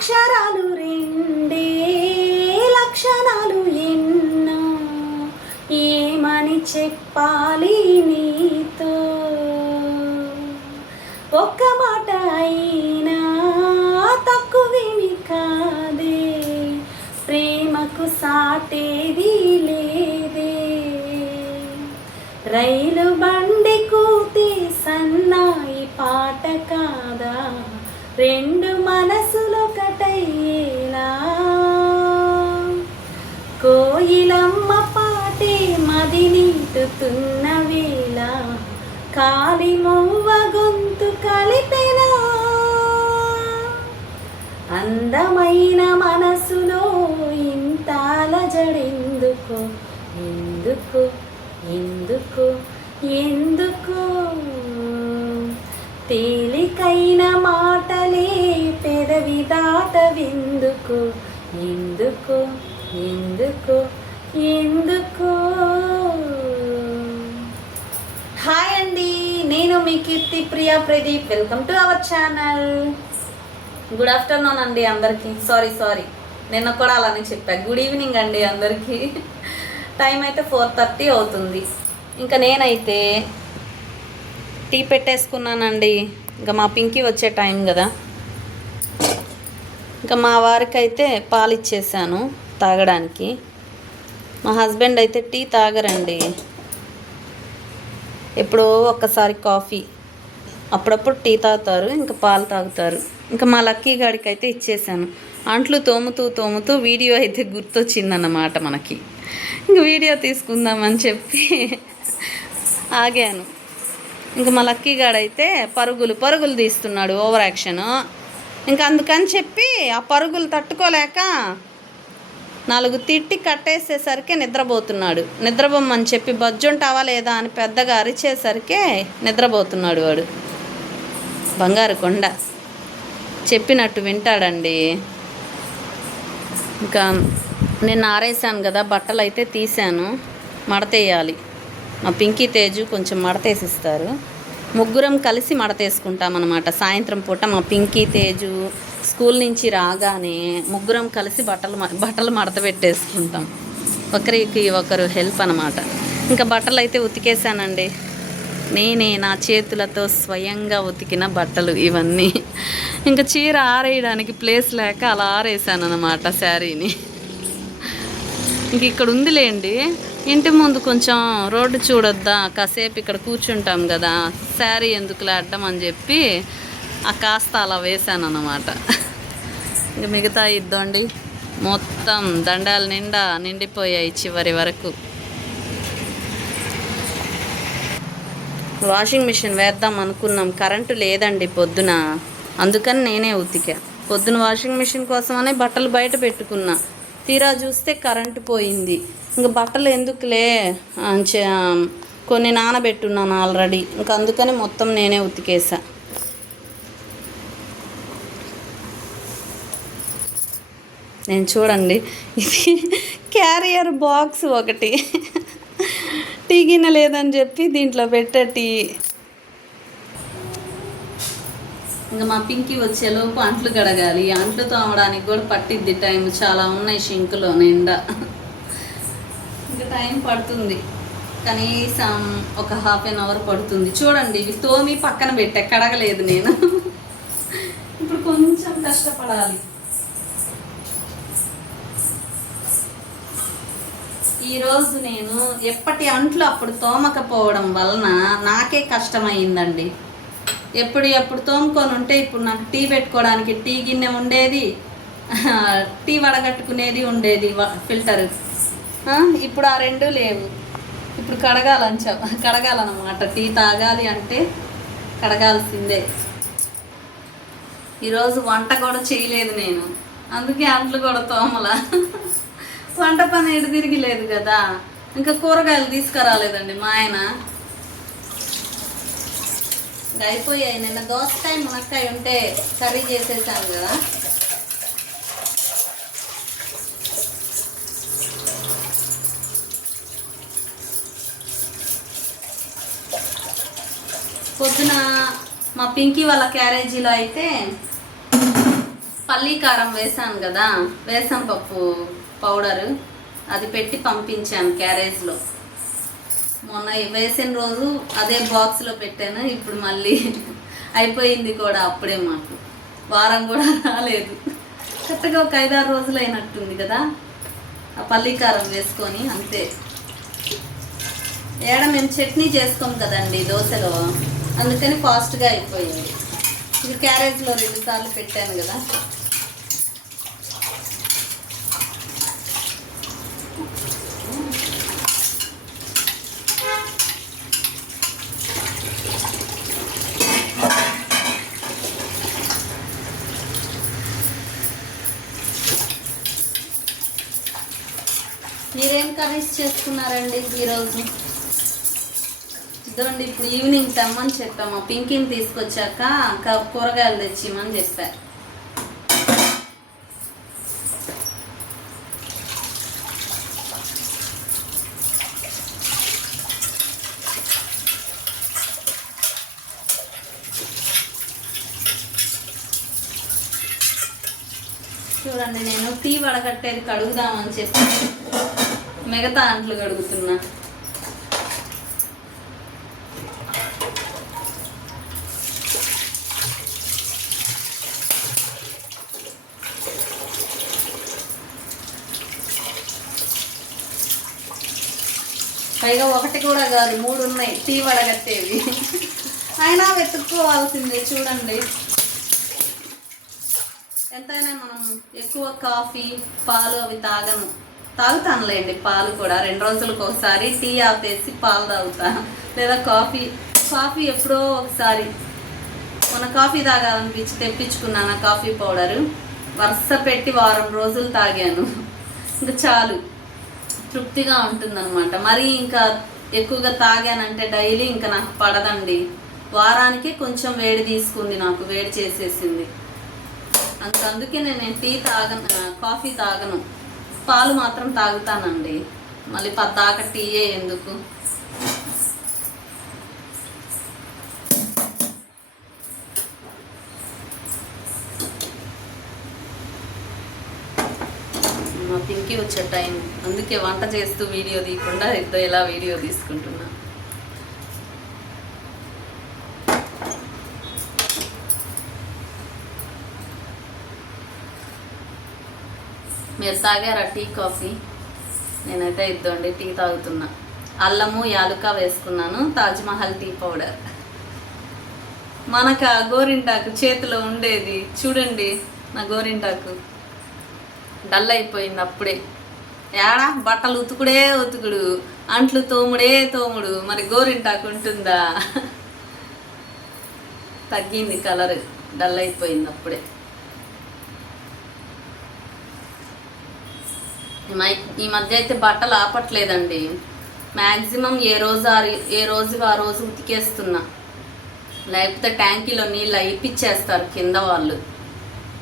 అక్షరాలు రెండే లక్షణాలు ఎన్నో. ఏమని చెప్పాలి నీతో? ఒక్క మాట అయినా తక్కువేమి కాదే. ప్రేమకు సాటేది లేదే. రైలు బండి కూతి సన్నాయి పాట కాదా? రెండు మన నింటుతున్న వేళ కాలి మొవ్వ గొంతు కలిపెనా అందమైన మనసులో ఇంతాల జడెందుకు? ఎందుకు? ఎందుకు? ఎందుకు? తేలికైన మాటలే పెదవి దాటవెందుకు? ఎందుకు? ఎందుకు? ఎందుకు? నేను మీ Keerthi Priya Pradeep. Welcome to our channel good afternoon అండి అందరికీ. సారీ సారీ నిన్న కూడా అలానే చెప్పా. గుడ్ ఈవినింగ్ అండి అందరికీ. టైం అయితే ఫోర్ థర్టీ అవుతుంది. ఇంకా నేనైతే టీ పెట్టేసుకున్నానండి. ఇంకా మా పింకీ వచ్చే టైం కదా. ఇంకా మా వారికి అయితే పాలు ఇచ్చేసాను తాగడానికి. మా హస్బెండ్ అయితే టీ తాగరండి. ఎప్పుడో ఒక్కసారి కాఫీ. అప్పుడప్పుడు టీ తాగుతారు ఇంకా పాలు తాగుతారు. ఇంకా మా లక్కీ గాడికి అయితే ఇచ్చేసాను. అంట్లు తోముతూ తోముతూ వీడియో అయితే గుర్తొచ్చిందన్నమాట మనకి. ఇంక వీడియో తీసుకుందామని చెప్పి ఆగాను. ఇంకా మా లక్కీ గాడైతే పరుగులు పరుగులు తీస్తున్నాడు ఓవర్ యాక్షన్ ఇంకా అందుకని చెప్పి ఆ పరుగులు తట్టుకోలేక నాలుగు తిట్టి కట్టేసేసరికి నిద్రపోతున్నాడు. నిద్రపోమని చెప్పి బజ్జుంటావా లేదా అని పెద్దగా అరిచేసరికే నిద్రపోతున్నాడు వాడు. బంగారు కొండ చెప్పినట్టు వింటాడండి. ఇంకా నేను ఆరేసాను కదా బట్టలు అయితే తీశాను. మడతేయాలి. మా పింకీ తేజు కొంచెం మడతేసిస్తారు. ముగ్గురం కలిసి మడతేసుకుంటాం సాయంత్రం పూట మా పింకీ తేజు స్కూల్ నుంచి రాగానే ముగ్గురం కలిసి బట్టలు బట్టలు మడత పెట్టేసుకుంటాం. ఒకరికి ఒకరు హెల్ప్ అనమాట ఇంకా బట్టలు అయితే ఉతికేసానండి నేనే నా చేతులతో స్వయంగా ఉతికిన బట్టలు ఇవన్నీ. ఇంకా చీర ఆరేయడానికి ప్లేస్ లేక అలా ఆరేసాను అనమాట శారీని. ఇంక ఇక్కడ ఉందిలేండి. ఇంటి ముందు కొంచెం రోడ్డు చూడొద్దా కాసేపు ఇక్కడ కూర్చుంటాం కదా శారీ ఎందుకులే అడ్డం అని చెప్పి ఆ కాస్త అలా వేసాను అన్నమాట ఇంక మిగతా ఇద్దండి. మొత్తం దండాలు నిండా నిండిపోయాయి చివరి వరకు. వాషింగ్ మిషన్ వేద్దాం అనుకున్నాం. కరెంటు లేదండి పొద్దున. అందుకని నేనే ఉతికా. పొద్దున వాషింగ్ మిషన్ కోసమనే బట్టలు బయట పెట్టుకున్నా. తీరా చూస్తే కరెంటు పోయింది. ఇంకా బట్టలు ఎందుకులే? అని కొన్ని నానబెట్టున్నాను ఆల్రెడీ. ఇంకా అందుకని మొత్తం నేనే ఉతికేసా. నేను చూడండి. ఇది క్యారియర్ బాక్స్ ఒకటి. టీ గిన్నె లేదని చెప్పి దీంట్లో పెట్టే టీ. ఇంకా మా పింకి వచ్చేలోపు అంట్లు కడగాలి. అంట్లు తోమడానికి కూడా పట్టిద్ది టైం. చాలా ఉన్నాయి షింకులో నిండా. ఇంకా టైం పడుతుంది. కనీసం ఒక హాఫ్ అన్ అవర్ పడుతుంది. చూడండి ఇవి తోమి పక్కన పెట్టే. కడగలేదు నేను. ఇప్పుడు కొంచెం కష్టపడాలి. ఈరోజు నేను ఎప్పటి అంట్లు అప్పుడు తోమకపోవడం వలన నాకే కష్టమైందండి. ఎప్పుడు ఎప్పుడు తోముకొని ఉంటే ఇప్పుడు నాకు టీ పెట్టుకోవడానికి టీ గిన్నె ఉండేది టీ వడగట్టుకునేది ఉండేది వ- ఫిల్టర్. ఇప్పుడు ఆ రెండు లేవు. ఇప్పుడు కడగాలని చెప్ కడగాలన్నమాట. టీ తాగాలి అంటే కడగాల్సిందే. ఈరోజు వంట కూడా చేయలేదు నేను. అందుకే అంట్లు కూడా తోమల. వంట పని ఎటు తిరిగిలేదు కదా. ఇంకా కూరగాయలు తీసుకురాలేదండి మా ఆయన. అయిపోయాయి. నిన్న దోసకాయ మునక్కాయ ఉంటే కర్రీ చేసేసాను కదా. పొద్దున మా పింకీ వాళ్ళ క్యారేజీలో అయితే పల్లీ కారం వేసాను కదా. వేసం పప్పు పౌడరు. అది పెట్టి పంపించాను క్యారేజ్లో. మొన్న వేసిన రోజు అదే బాక్స్లో పెట్టాను. ఇప్పుడు మళ్ళీ అయిపోయింది కూడా అప్పుడే మాకు. వారం కూడా రాలేదు. కరెక్ట్గా ఒక ఐదారు రోజులు అయినట్టుంది కదా. ఆ పల్లీ కారం వేసుకొని అంతే. ఏడ మేము చట్నీ చేసుకోం కదండి దోశలో. అందుకని ఫాస్ట్గా అయిపోయింది. ఇది క్యారేజ్లో రెండు సార్లు పెట్టాను కదా మీరేం కర్రీస్ చేసుకున్నారండి ఈరోజు? ఇదండి ఇప్పుడు ఈవినింగ్ తెమ్మని చెప్పాము. పింకిని తీసుకొచ్చాక కూరగాయలు తెచ్చిమని చెప్పారు చూడండి నేను టీ వడగట్టేది కడుగుదామని చెప్పి మిగతా అంట్లు కడుగుతున్నా. పైగా ఒకటి కూడా కాదు మూడు ఉన్నాయి. టీ వడగట్టేవి. అయినా వెతుక్కోవాల్సిందే చూడండి. ఎంతైనా మనం ఎక్కువ కాఫీ పాలు అవి తాగను తాగుతానులేండి పాలు కూడా. రెండు రోజులకు ఒకసారి టీ ఆపేసి పాలు తాగుతా. లేదా కాఫీ. కాఫీ ఎప్పుడో ఒకసారి. మొన్న కాఫీ తాగాలనిపించి తెప్పించుకున్నాను ఆ కాఫీ పౌడరు. వరుస పెట్టి వారం రోజులు తాగాను. ఇంకా చాలు. తృప్తిగా ఉంటుందన్నమాట. మరి ఇంకా ఎక్కువగా తాగానంటే డైలీ ఇంకా నాకు పడదండి. వారానికి కొంచెం వేడి తీసుకుంది నాకు వేడి చేసేసింది. అంత అందుకే నేను టీ తాగను కాఫీ తాగను. పాలు మాత్రం తాగుతానండి. మళ్ళీ పద్దాక టీయే ఎందుకు? మా పింకి వచ్చే టైం. అందుకే వంట చేస్తూ వీడియో తీయకుండా ఇద్దరు ఇలా వీడియో తీసుకుంటున్నా? మీరు తాగారా టీ కాఫీ? నేనైతే ఇద్దండి టీ తాగుతున్నా. అల్లము యాలుక వేసుకున్నాను తాజ్మహల్ టీ పౌడర్. మనకు ఆ గోరింటాకు చేతిలో ఉండేది చూడండి నా గోరింటాకు. డల్ అయిపోయింది అప్పుడే. ఏడా బట్టలు ఉతుకుడే ఉతుకుడు అంట్లు తోముడే తోముడు మరి గోరింటాకు ఉంటుందా? తగ్గింది కలర్ డల్ అయిపోయింది అప్పుడే. ఈ మై- ఈ మధ్య అయితే బట్టలు ఆపట్లేదండి. మ్యాక్సిమం ఏ రోజు ఆ ఏ రోజు ఆ రోజు ఉతికేస్తున్నా. లేకపోతే ట్యాంకీలో నీళ్ళు అయిపిచ్చేస్తారు కింద వాళ్ళు.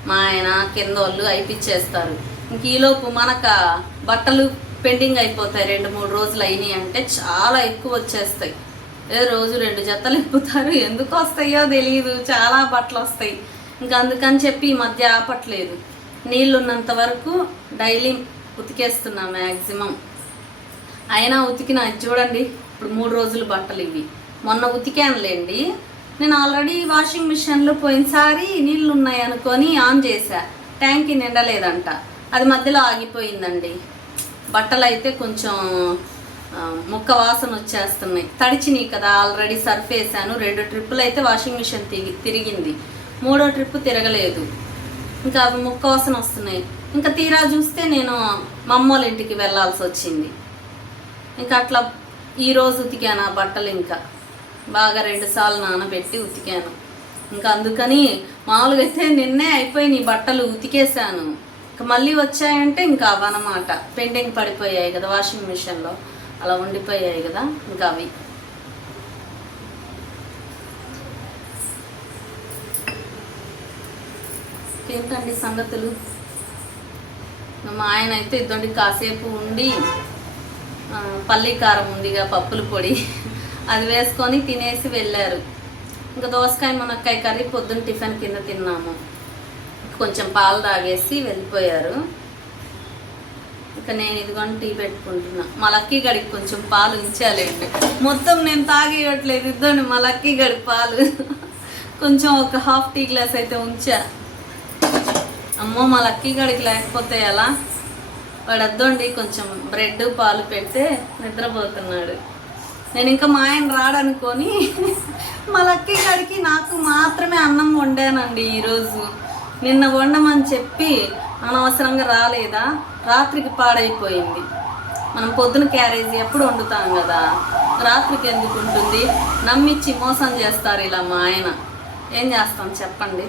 మా ఆయన కింద వాళ్ళు అయిపిచ్చేస్తారు. ఇంక ఈలోపు మనక బట్టలు పెండింగ్ అయిపోతాయి. రెండు మూడు రోజులు అయినాయి అంటే చాలా ఎక్కువ వచ్చేస్తాయి. ఏ రోజు రెండు జతలు ఇప్పుతారు ఎందుకు వస్తాయో తెలియదు చాలా బట్టలు వస్తాయి. ఇంకా అందుకని చెప్పి ఈ మధ్య ఆపట్లేదు. నీళ్ళు ఉన్నంత వరకు డైలీ ఉతికేస్తున్నా మ్యాక్సిమం అయినా ఉతికిన చూడండి ఇప్పుడు మూడు రోజులు బట్టలు ఇవి. మొన్న ఉతికానులేండి నేను ఆల్రెడీ వాషింగ్ మిషన్లో పోయినసారి నీళ్ళు ఉన్నాయి అనుకొని ఆన్ చేశా. ట్యాంక్ నిండలేదంట అది మధ్యలో ఆగిపోయిందండి. బట్టలు అయితే కొంచెం ముక్క వాసన వచ్చేస్తున్నాయి. తడిచినాయి కదా ఆల్రెడీ సర్ఫ్ వేసాను రెండు ట్రిప్పులు అయితే వాషింగ్ మిషన్ తిరిగి తిరిగింది. మూడో ట్రిప్ తిరగలేదు. ఇంకా అవి ముక్క వాసన వస్తున్నాయి. ఇంకా తీరా చూస్తే నేను మా అమ్మోళ్ళ ఇంటికి వెళ్ళాల్సి వచ్చింది. ఇంకా అట్లా ఈరోజు ఉతికాను ఆ బట్టలు ఇంకా. బాగా రెండు సార్లు నానబెట్టి ఉతికాను. ఇంకా అందుకని మామూలుగా అయితే నిన్నే అయిపోయినాయి బట్టలు ఉతికేసాను ఇంకా మళ్ళీ వచ్చాయంటే ఇంకా అవన్నమాట పెండింగ్ పడిపోయాయి కదా వాషింగ్ మిషన్లో. అలా ఉండిపోయాయి కదా ఇంకా అవి. ఏంటండి సంగతులు? మా ఆయన అయితే ఇద్దరికి కాసేపు ఉండి పల్లి కారం ఉందిగా పప్పుల పొడి. అది వేసుకొని తినేసి వెళ్ళారు. ఇంకా దోసకాయ మునక్కాయ కర్రీ పొద్దున్న టిఫిన్ కింద తిన్నాము. కొంచెం పాలు తాగేసి వెళ్ళిపోయారు. ఇక నేను ఇదిగోని టీ పెట్టుకుంటున్నా. మా లక్కీ గడికి కొంచెం పాలు ఉంచాలండి మొత్తం నేను తాగేయట్లేదు. ఇద్దండి మా లక్కీ గడి పాలు. కొంచెం ఒక హాఫ్ టీ గ్లాస్ అయితే ఉంచా. అమ్మో మా లక్కీ గడికి లేకపోతే ఎలా? వాడు వద్దండి కొంచెం బ్రెడ్ పాలు పెడితే నిద్రపోతున్నాడు. నేను ఇంకా మా ఆయన రాడనుకొని మా లక్కీ గడికి నాకు మాత్రమే అన్నం వండానండి ఈరోజు. నిన్న వండమని చెప్పి అనవసరంగా రాలేదా? రాత్రికి పాడైపోయింది. మనం పొద్దున క్యారేజీ ఎప్పుడు వండుతాం కదా? రాత్రికి ఎందుకు ఉంటుంది? నమ్మిచ్చి మోసం చేస్తారు ఇలా మా ఆయన. ఏం చేస్తాం చెప్పండి?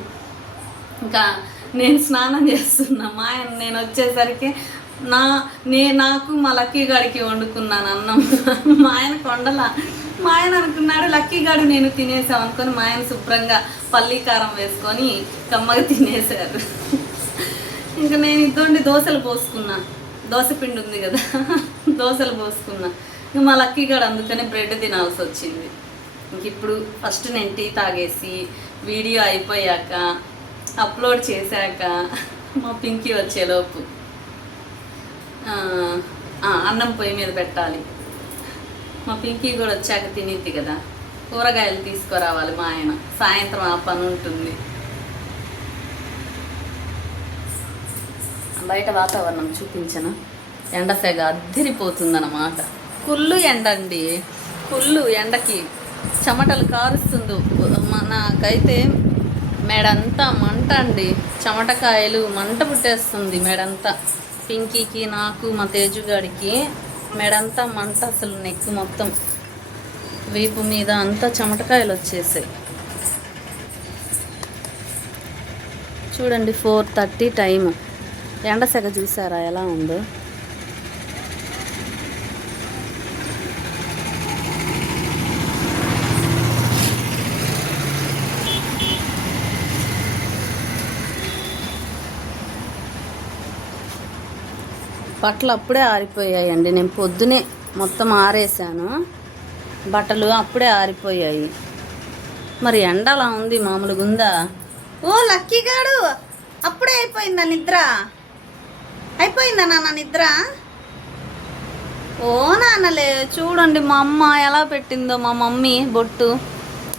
ఇంకా నేను స్నానం చేస్తున్నామా ఆయన నేను వచ్చేసరికి నా నే నాకు మా లక్కీ గాడికి వండుకున్నాను అన్నం. మా ఆయన కొండల. మా ఆయన అనుకున్నాడు లక్కీ గాడు నేను తినేసాం అనుకొని మా ఆయన శుభ్రంగా పల్లీ కారం వేసుకొని కమ్మగా తినేశారు. ఇంకా నేను ఇద్దోండి దోశలు పోసుకున్నా. దోశ పిండి ఉంది కదా దోశలు పోసుకున్నా. ఇంకా మా లక్కీ గాడు అందుకని బ్రెడ్ తినాల్సి వచ్చింది. ఇంక ఇప్పుడు ఫస్ట్ నేను టీ తాగేసి వీడియో అయిపోయాక అప్లోడ్ చేశాక మా పింకీ వచ్చేలోపు. అన్నం పొయ్యి మీద పెట్టాలి. మా పింకీ కూడా వచ్చాక తినిద్ది కదా. కూరగాయలు తీసుకురావాలి మా ఆయన. సాయంత్రం ఆ పని ఉంటుంది. బయట వాతావరణం చూపించను. ఎండసేగ అద్దరిపోతుందన్నమాట అద్దిరిపోతుందన్నమాట. కుళ్ళు ఎండ అండి కుళ్ళు ఎండకి చెమటలు కారుస్తుంది. నాకైతే మేడంతా మంట అండి. చెమటకాయలు మంట పుట్టేస్తుంది మేడంతా. పింకీకి నాకు మా తేజుగాడికి మేడంతా మంట అసలు నెక్ మొత్తం. వీపు మీద అంతా చెమటకాయలు వచ్చేసాయి. చూడండి ఫోర్ థర్టీ టైము. ఎండ సెగ చూసారా? ఎలా ఉందో? బట్టలు అప్పుడే ఆరిపోయాయండి. నేను పొద్దునే మొత్తం ఆరేసాను. బట్టలు అప్పుడే ఆరిపోయాయి. మరి ఎండ అలా ఉంది మామూలుగా ఉందా? ఓ లక్కీ గాడు! అప్పుడే అయిపోయిందా నిద్ర? అయిపోయిందా నాన్న నిద్ర? ఓ నాన్నలే చూడండి మా అమ్మ ఎలా పెట్టిందో మా మమ్మీ బొట్టు.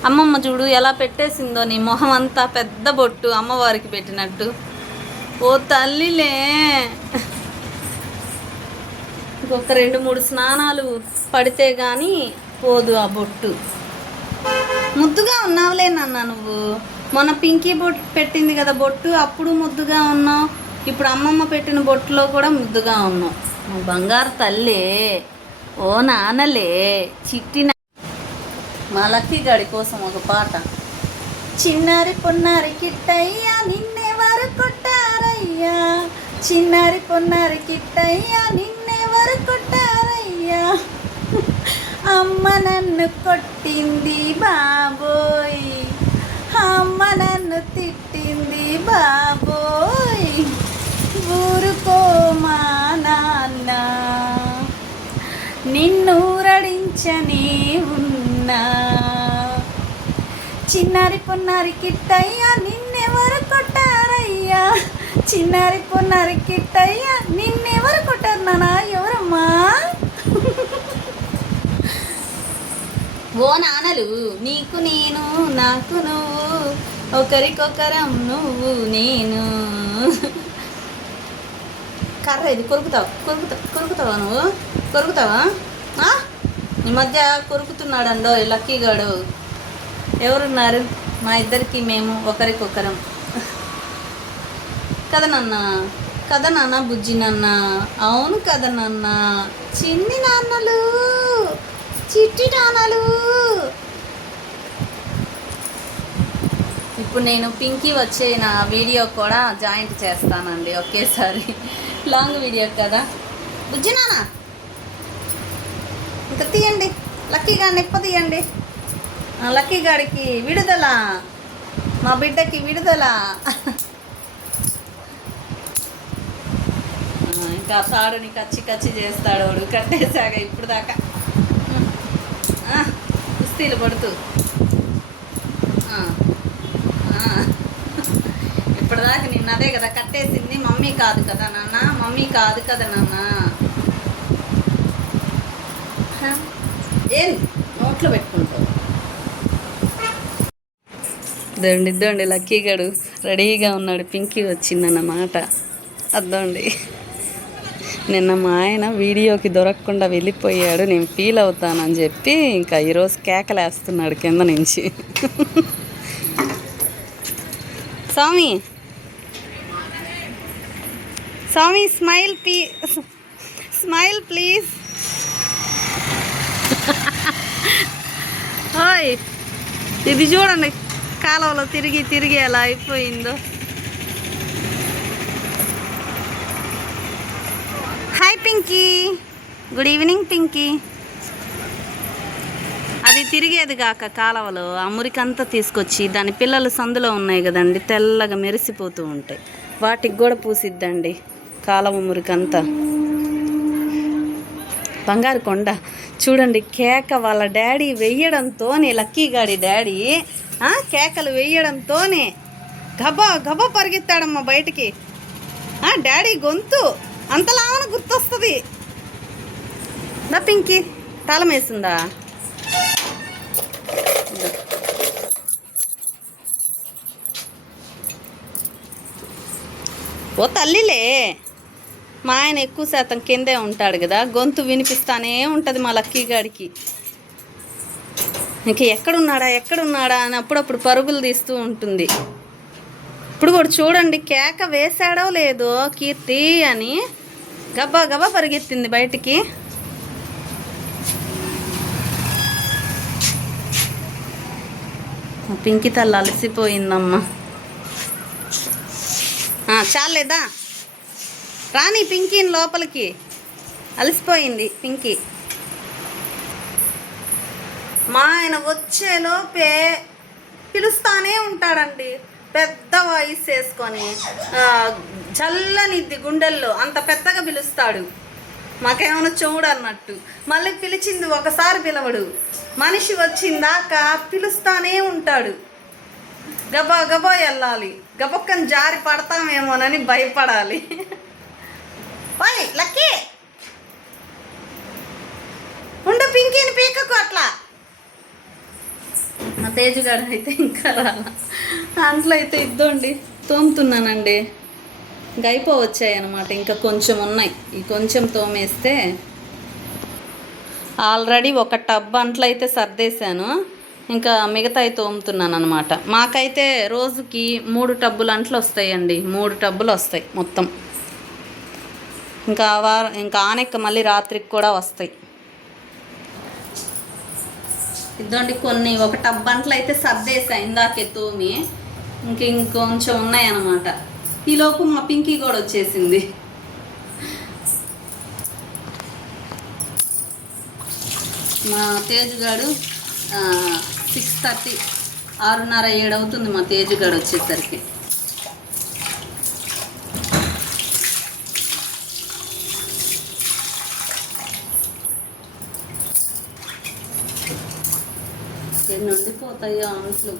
అమ్మమ్మ చూడు ఎలా పెట్టేసిందో నీ మొహం అంతా పెద్ద బొట్టు అమ్మవారికి పెట్టినట్టు. ఓ తల్లిలే! ఇంకొక రెండు మూడు స్నానాలు పడితే కానీ పోదు ఆ బొట్టు. ముద్దుగా ఉన్నావులే నాన్న నువ్వు. మొన్న పింకీ బొట్టు పెట్టింది కదా బొట్టు అప్పుడు ముద్దుగా ఉన్నావు. ఇప్పుడు అమ్మమ్మ పెట్టిన బొట్టులో కూడా ముద్దుగా ఉన్నావు. నువ్వు బంగారు తల్లే. ఓ నాన్నలే చిట్టిన మా లక్కీ గాడి కోసం ఒక పాట. చిన్నారి పొన్నారి కిట్టయ్యా నిన్నెవరు కొట్టారయ్యా. చిన్నారి పొన్నారి కిట్టయ్యా నిన్నే కొట్టారయ్యా అమ్మ నన్ను కొట్టింది బాబోయ్. అమ్మ నన్ను తిట్టింది బాబోయ్. ఊరుకో మా నాన్న. నిన్నూరడించనే ఉన్నా. చిన్నారి పొన్నారి కిట్టయ్యా నిన్నెవరు కొట్టారయ్యా? చిన్నారి పొన్నారి కిట్టయ్యా నిన్నెవరు కొట్టారు నానా ఎవరమ్మా? ఓ నాన్నలు నీకు నేను నాకు నువ్వు ఒకరికొకరం నువ్వు నేను. కర్ర ఇది కొరుకుతావు కొరుకుతావు కొరుకుతావా నువ్వు? కొరుకుతావా? ఈ మధ్య కొరుకుతున్నాడండో లక్కీగాడు ఎవరున్నారు? మా ఇద్దరికి మేము ఒకరికొకరం. కదా నాన్న? కదా నాన్న బుజ్జి నాన్న? అవును కదా నాన్న. చిన్ని నాన్నలు. చిట్టి నాన్నలు ఇప్పుడు నేను పింకీ వచ్చే నా వీడియో కూడా జాయింట్ చేస్తానండి ఒకేసారి. లాంగ్ వీడియో కదా. బుజ్జి నాన్న ఇంకా తీయండి. లక్కీగా నిప్ప తీయండి? లక్కీ గాడికి విడుదల. మా బిడ్డకి విడుదల. ఇంకా తాడుని కచ్చి కచ్చి చేస్తాడు. వాడు కట్టేసాక ఇప్పుడు దాకా కుస్తీలు పడుతూ. ఇప్పటిదాకా నిన్న అదే కదా కట్టేసింది మమ్మీ కాదు కదా నాన్న మమ్మీ కాదు కదా నాన్న. ఏం? నోట్లో పెట్టుకుంటావు. ఇద్దండి ఇద్దండి లక్కీ గడు రెడీగా ఉన్నాడు పింకీ వచ్చిందన్నమాట. అద్దండి. నిన్న మా ఆయన వీడియోకి దొరకకుండా వెళ్ళిపోయాడు నేను ఫీల్ అవుతానని చెప్పి ఇంకా ఈరోజు కేకలేస్తున్నాడు కింద నుంచి. Swami. Swami smile please smile please ఓయ్ ఇది చూడండి కాలువలో తిరిగి తిరిగి ఎలా అయిపోయిందో. Hi Pinky good evening Pinky అది తిరిగేది కాక కాలవలో ఆ మురికంతా తీసుకొచ్చి దాని పిల్లలు సందులో ఉన్నాయి కదండి తెల్లగా మెరిసిపోతూ ఉంటాయి. వాటికి కూడా పూసిద్దండి కాలవ మురికంతా. బంగారు కొండ. చూడండి కేక వాళ్ళ డాడీ వెయ్యడంతోనే లక్కీ గాడి డాడీ కేకలు వెయ్యడంతోనే గబా గబా పరిగెత్తాడమ్మా బయటికి. డాడీ గొంతు. అంతలాన గుర్తొస్తుంది. నా పింకి తాళం వేసిందా? ఓ తల్లిలే మా ఆయన ఎక్కువ శాతం కిందే ఉంటాడు కదా గొంతు వినిపిస్తానే ఉంటుంది మా లక్కీ గాడికి. ఇంక ఎక్కడున్నాడా ఎక్కడున్నాడా అని అప్పుడప్పుడు పరుగులు తీస్తూ ఉంటుంది. ఇప్పుడు కూడా చూడండి కేక వేశాడో లేదో కీర్తి అని గబ్బా గబ్బా పరిగెత్తింది బయటికి. పింకి తల్లి అలసిపోయిందమ్మా. చాలేదా? రాణి పింకీని లోపలికి. అలసిపోయింది పింకీ. మా ఆయన వచ్చేలోపే పిలుస్తానే ఉంటాడండి. పెద్ద వాయిస్ వేసుకొని చల్లనిద్ది గుండెల్లో అంత పెద్దగా పిలుస్తాడు. మాకేమైనా చెవుడు అన్నట్టు. మళ్ళీ పిలిచింది ఒకసారి పిలవడు. మనిషి వచ్చిందాక పిలుస్తానే ఉంటాడు. గబా గబా వెళ్ళాలి. గబక్కని జారి పడతామేమోనని భయపడాలి. లక్కీ! ఉండు పింకీని పీకకు అట్లా. మా తేజుగాడు అయితే ఇంకా రాలా. అంట్లో అయితే ఇద్దండి తోముతున్నానండి. గైపో వచ్చాయి అనమాట ఇంకా కొంచెం ఉన్నాయి. ఈ కొంచెం తోమేస్తే ఆల్రెడీ ఒక టబ్ అంట్లో అయితే సర్దేశాను. ఇంకా మిగతాయి తోముతున్నాను అనమాట మాకైతే రోజుకి మూడు టబ్బులు అంట్లు వస్తాయండి మూడు టబ్బులు వస్తాయి మొత్తం. ఇంకా వారం ఇంకా ఆనెక్క మళ్ళీ రాత్రికి కూడా వస్తాయి. ఇదండి కొన్ని ఒక టబ్ అంట్లు అయితే సర్దేసా ఇందాకే తోమి. ఇంక ఇంకొంచెం ఉన్నాయన్నమాట. ఈలోపు మా పింకీ కూడా వచ్చేసింది. మా తేజుగాడు సిక్స్ థర్టీ ఆరున్నర ఏడు అవుతుంది మా తేజుగాడు వచ్చేసరికి. ఎన్ని ఉండిపోతాయో అంట్లు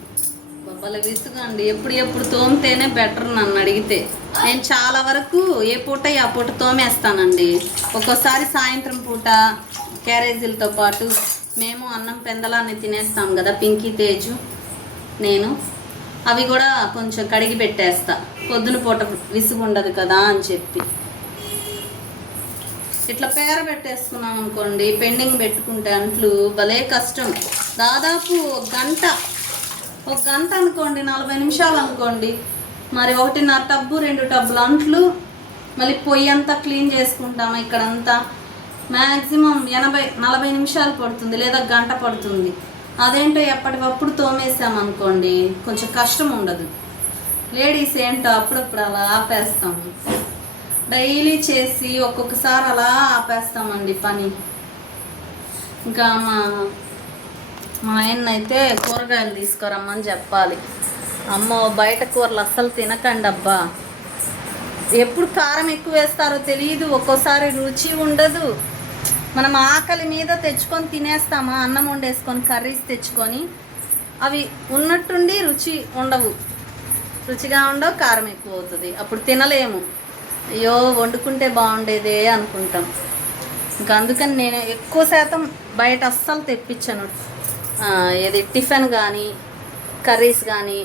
బొబ్బల విసుగండి. ఎప్పుడు ఎప్పుడు తోమితేనే బెటర్ నన్ను అడిగితే. నేను చాలా వరకు ఏ పూట ఆ పూట తోమేస్తానండి. ఒక్కోసారి సాయంత్రం పూట క్యారేజీలతో పాటు మేము అన్నం పెందలాన్ని తినేస్తాం కదా పింకీ తేజు నేను. అవి కూడా కొంచెం కడిగి పెట్టేస్తా. పొద్దున పూట విసుగు ఉండదు కదా అని చెప్పి. ఇట్లా పేర పెట్టేసుకున్నాం అనుకోండి పెండింగ్ పెట్టుకుంటే అంట్లు భలే కష్టం. దాదాపు ఒక గంట ఒక గంట అనుకోండి నలభై నిమిషాలు అనుకోండి. మరి ఒకటిన్నర టబ్బు రెండు టబ్బులు అంట్లు మళ్ళీ పొయ్యి అంతా క్లీన్ చేసుకుంటాము ఇక్కడంతా. మ్యాక్సిమం ఎనభై నలభై నిమిషాలు పడుతుంది లేదా గంట పడుతుంది. అదేంటో ఎప్పటికప్పుడు తోమేసామనుకోండి కొంచెం కష్టం ఉండదు. లేడీస్ ఏంటో అప్పుడప్పుడు అలా ఆపేస్తాము. డైలీ చేసి ఒక్కొక్కసారి అలా ఆపేస్తామండి పని. ఇంకా మా మా ఆయన అయితే కూరగాయలు తీసుకురమ్మని చెప్పాలి. అమ్మో బయట కూరలు అస్సలు తినకండి అబ్బా. ఎప్పుడు కారం ఎక్కువ వేస్తారో తెలియదు ఒక్కోసారి రుచి ఉండదు. మనం ఆకలి మీద తెచ్చుకొని తినేస్తామా అన్నం వండేసుకొని కర్రీస్ తెచ్చుకొని అవి ఉన్నట్టుండి రుచి ఉండవు. రుచిగా ఉండవు కారం ఎక్కువ అవుతుంది. అప్పుడు తినలేము. అయ్యో వండుకుంటే బాగుండేదే అనుకుంటాం. ఇంకా అందుకని నేను ఎక్కువ శాతం బయట అస్సలు తెప్పించాను. ఏది టిఫిన్ కానీ కర్రీస్ కానీ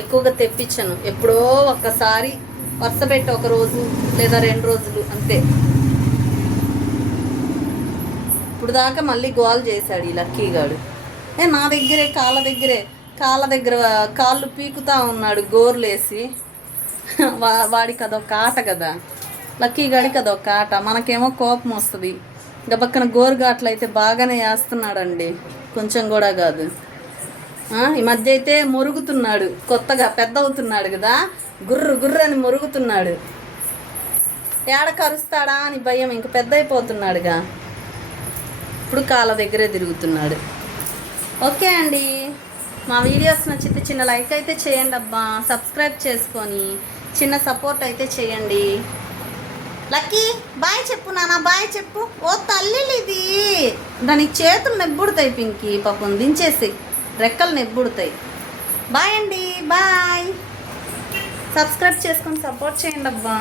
ఎక్కువగా తెప్పించాను. ఎప్పుడో ఒక్కసారి వరుస పెట్టి ఒక రోజు లేదా రెండు రోజులు అంతే. ఇప్పుడు దాకా మళ్ళీ గోల్ చేశాడు ఈ లక్కీగాడు ఏ నా దగ్గరే కాళ్ళ దగ్గరే కాళ్ళ దగ్గర కాళ్ళు పీకుతా ఉన్నాడు గోర్లేసి. వాడికి అదొక ఆట కదా. లక్కీ గడికి అదొక ఆట. మనకేమో కోపం వస్తుంది. గబక్కన గోరుగాట్లు అయితే బాగానే వేస్తున్నాడండి కొంచెం కూడా కాదు. ఈ మధ్య అయితే మురుగుతున్నాడు. కొత్తగా పెద్ద అవుతున్నాడు కదా. గుర్రు గుర్రు అని మురుగుతున్నాడు. ఏడ కరుస్తాడా అని భయం ఇంక పెద్ద అయిపోతున్నాడుగా ఇప్పుడు కాళ్ళ దగ్గరే తిరుగుతున్నాడు. ఓకే అండి. మా వీడియోస్ నచ్చితే చిన్న లైక్ అయితే చేయండి అబ్బా సబ్స్క్రైబ్ చేసుకొని చిన్న సపోర్ట్ అయితే చేయండి. లక్కీ బాయ్ చెప్పు నాన్న బాయ్ చెప్పు. ఓ తల్లి ఇది దానికి చేతులు నెబ్బుడతాయి పింకి పాపం దించేసి రెక్కలు నెబ్బుడతాయి. బాయ్ అండి బాయ్. సబ్స్క్రైబ్ చేసుకొని సపోర్ట్ చేయండి అబ్బా.